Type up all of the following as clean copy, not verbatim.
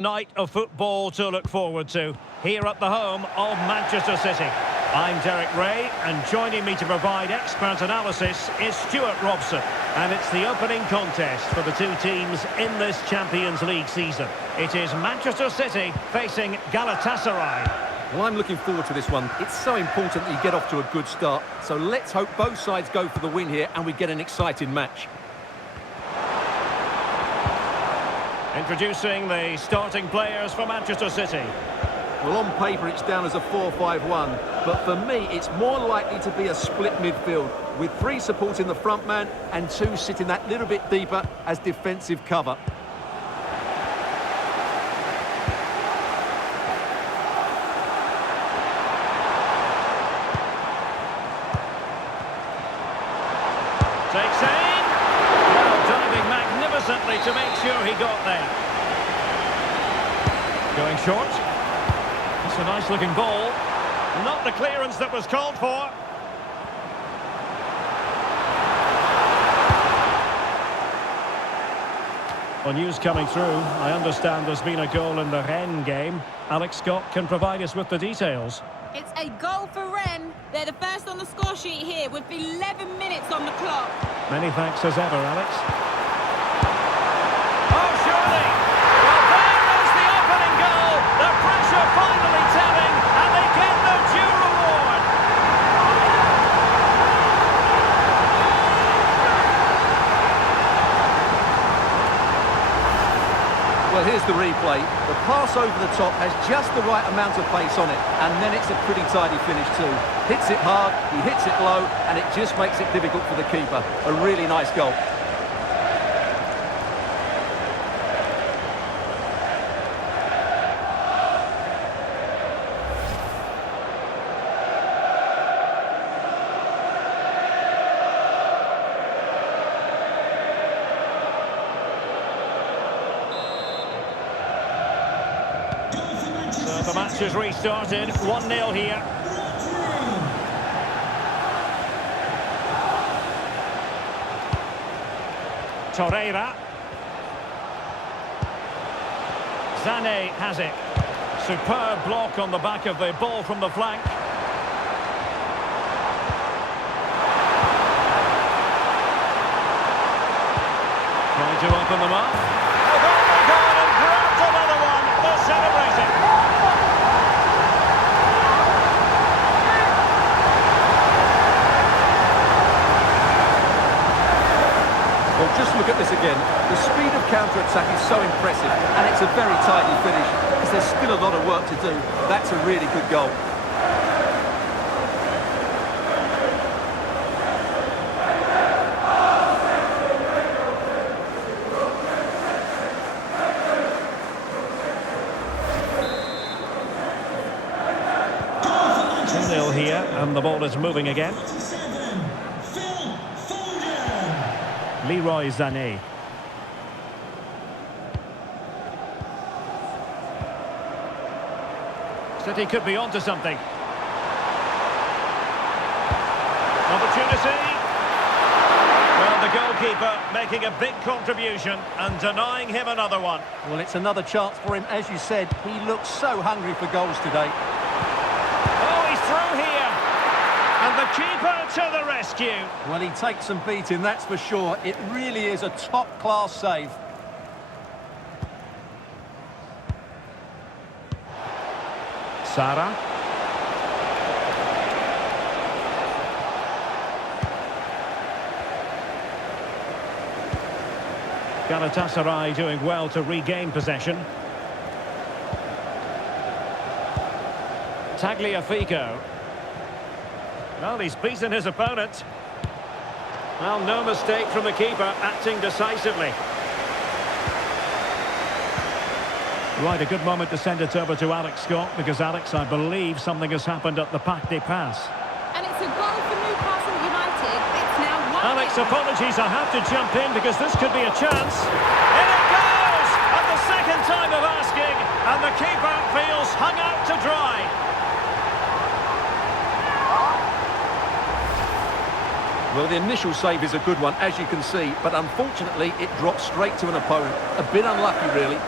Night of football to look forward to here at the home of Manchester City. I'm Derek Ray, and joining me to provide expert analysis is Stuart Robson. And it's the opening contest for the two teams in this Champions League season. It is Manchester City facing Galatasaray. Well, I'm looking forward to this one. It's so important that you get off to a good start. So let's hope both sides go for the win here and we get an exciting match. Introducing the starting players for Manchester City. Well, on paper it's down as a 4-5-1, but for me it's more likely to be a split midfield, with three supporting the front man and two sitting that little bit deeper as defensive cover. Takes aim. Well, diving magnificently to make sure he got there. Going short. That's a nice looking ball. Not the clearance that was called for. Well, news coming through. I understand there's been a goal in the Rennes game. Alex Scott can provide us with the details. It's a goal for Rennes. They're the first on the score sheet here with 11 minutes on the clock. Many thanks as ever, Alex. Oh, surely! Well, there is the opening goal. The pressure finally telling, and they get their due reward. Well, here's the replay. The pass over the top has just the right amount of pace on it, and then it's a pretty tidy finish too. Hits it hard, he hits it low, and it just makes it difficult for the keeper. A really nice goal. So the match has restarted, 1-0 here. Torreira. Sané has it. Superb block on the back of the ball from the flank. Trying to open them up. Oh, my God, and grabbed another one. They're celebrating. Well, just look at this again. The speed of counter-attack is so impressive, and it's a very tidy finish, because there's still a lot of work to do. That's a really good goal. Nil here, and the ball is moving again. Leroy Sané. City could be onto something. Opportunity. Well, the goalkeeper making a big contribution and denying him another one. Well, it's another chance for him. As you said, he looks so hungry for goals today. Oh, he's through here. And the keeper to the rescue. Well, he takes some beating, that's for sure. It really is a top-class save. Sara. Galatasaray doing well to regain possession. Tagliafico. Well, he's beaten his opponent. Well, no mistake from the keeper, acting decisively. Right, a good moment to send it over to Alex Scott, because, Alex, I believe something has happened at the Parc des Princes. And it's a goal for Newcastle United. It's now 1-0. Alex, apologies, I have to jump in because this could be a chance. In it goes! At the second time of asking, and the keeper feels hung out to dry. Well, the initial save is a good one, as you can see, but unfortunately it dropped straight to an opponent. A bit unlucky, really.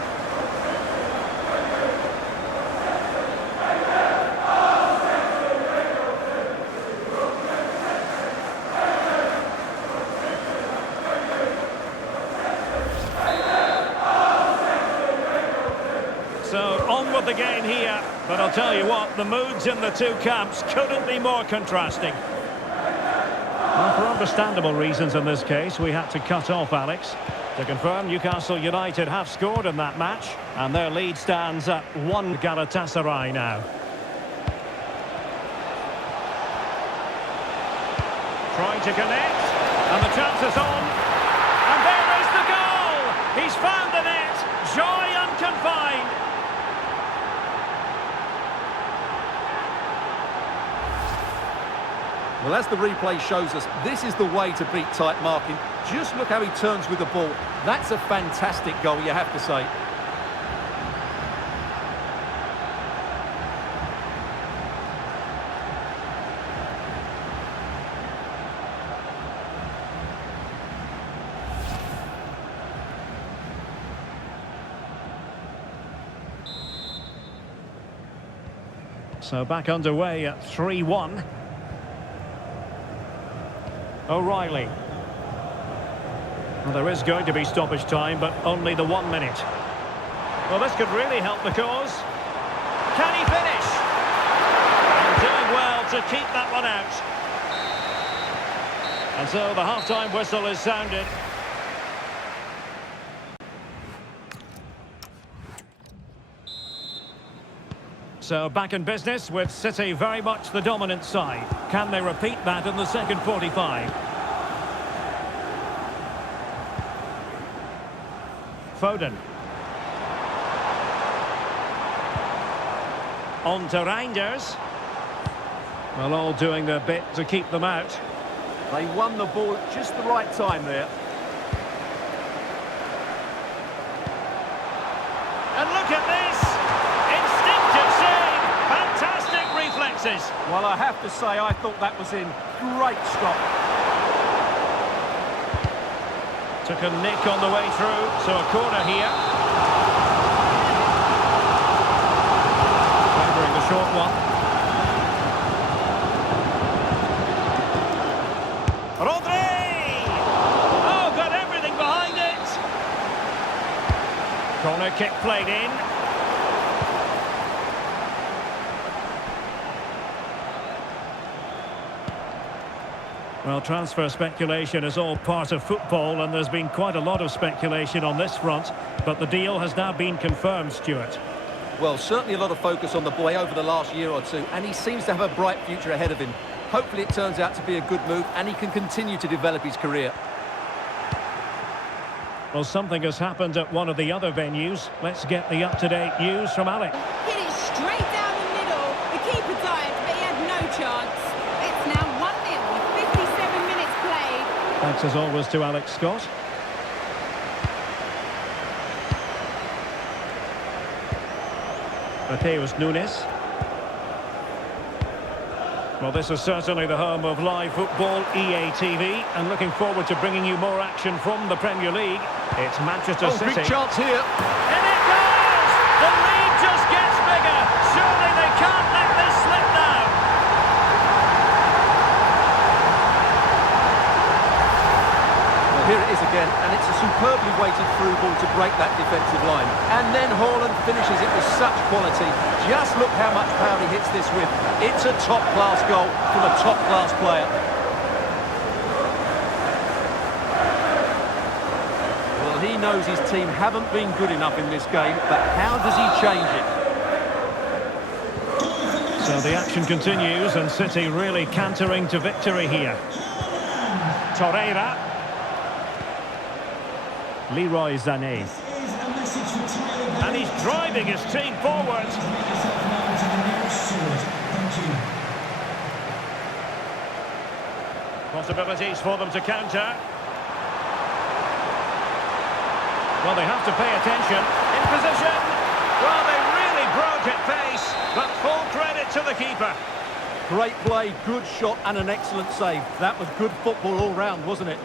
So on with the game here, but I'll tell you what, the moods in the two camps couldn't be more contrasting. Well, for understandable reasons in this case, we had to cut off Alex. To confirm, Newcastle United have scored in that match, and their lead stands at 1 Galatasaray now. Trying to connect, and the chance is on. And there is the goal! He's found the net! Joy unconfined! Well, as the replay shows us, this is the way to beat tight marking. Just look how he turns with the ball. That's a fantastic goal, you have to say. So back underway at 3-1. O'Reilly. Well, there is going to be stoppage time, but only the 1 minute. Well, this could really help the cause. Can he finish? And doing well to keep that one out. And so the half-time whistle is sounded. So back in business with City very much the dominant side. Can they repeat that in the second 45? Foden. On to Reinders. Well, all doing their bit to keep them out. They won the ball at just the right time there. And look at this! Instinctive save! Fantastic reflexes! Well, I have to say, I thought that was in. Great stop. Took a nick on the way through, so a corner here. Favouring the short one. Rodri! Oh, got everything behind it! Corner kick played in. Well, transfer speculation is all part of football, and there's been quite a lot of speculation on this front, but the deal has now been confirmed, Stuart. Well, certainly a lot of focus on the boy over the last year or two, and he seems to have a bright future ahead of him. Hopefully it turns out to be a good move, and he can continue to develop his career. Well, something has happened at one of the other venues. Let's get the up-to-date news from Alex. Hit it straight down the middle. The keeper dived, but he had no chance. It's now 1-0 with 57 minutes played. Thanks as always to Alex Scott. Mateus Nunes. Well, this is certainly the home of live football, EA TV, and looking forward to bringing you more action from the Premier League. It's Manchester City. Big chance here. And it goes! The lead just gets bigger. Surely they can't let this slip now. Well, here it is again, and it's a superbly weighted through ball to break that defensive line. And then Haaland finishes it with such quality. Just look how much power he hits this with. It's a top-class goal from a top-class player. Well, he knows his team haven't been good enough in this game, but how does he change it? So the action continues, and City really cantering to victory here. Torreira. Leroy Sané. And he's driving his team forward. Possibilities for them to counter. Well, they have to pay attention. In position. Well, they really broke at pace, but full credit to the keeper. Great play, good shot and an excellent save. That was good football all round, wasn't it?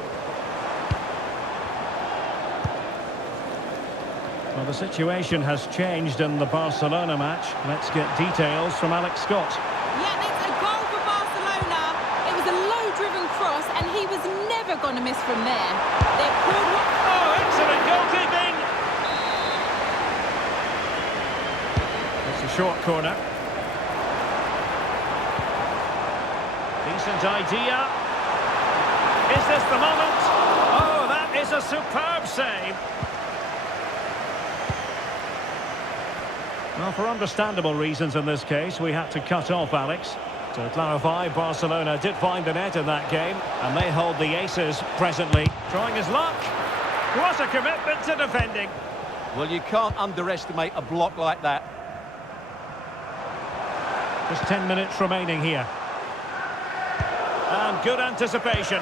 Well, the situation has changed in the Barcelona match. Let's get details from Alex Scott. Yeah, it's a goal for Barcelona. It was a low-driven cross, and he was never going to miss from there. They're good. Oh, excellent goalkeeping! a short corner. Decent idea. Is this the moment? Oh, that is a superb save. Well, for understandable reasons in this case, we had to cut off Alex. To clarify, Barcelona did find the net in that game, and they hold the aces presently. Trying his luck. What a commitment to defending. Well, you can't underestimate a block like that. Just 10 minutes remaining here. And good anticipation.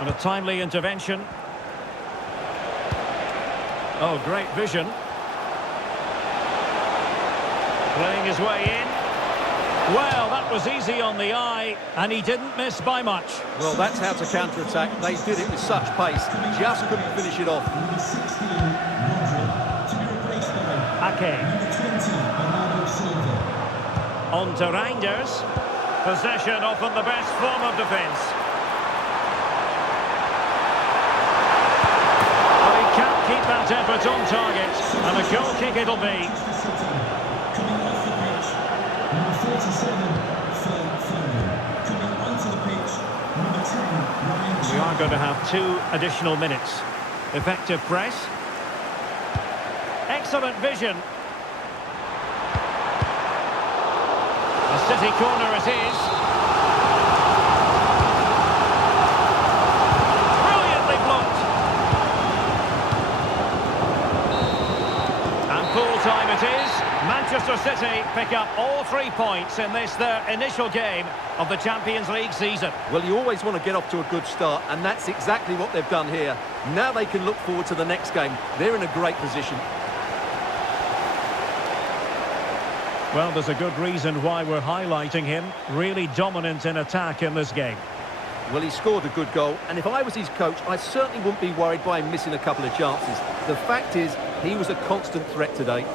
And a timely intervention. Oh, great vision. Playing his way in. Well, that was easy on the eye, and he didn't miss by much. Well, that's how to counter-attack. They did it with such pace, just couldn't finish it off. Ake. On to Reinders. Possession often the best form of defence. But he can't keep that effort on target, and a goal kick it'll be. We are going to have 2 additional minutes. Effective press. Excellent vision. A City corner it is. Brilliantly blocked. And full time it is. Manchester City pick up all 3 points in this, their initial game of the Champions League season. Well, you always want to get off to a good start, and that's exactly what they've done here. Now they can look forward to the next game. They're in a great position. Well, there's a good reason why we're highlighting him. Really dominant in attack in this game. Well, he scored a good goal, and if I was his coach, I certainly wouldn't be worried by him missing a couple of chances. The fact is, he was a constant threat today.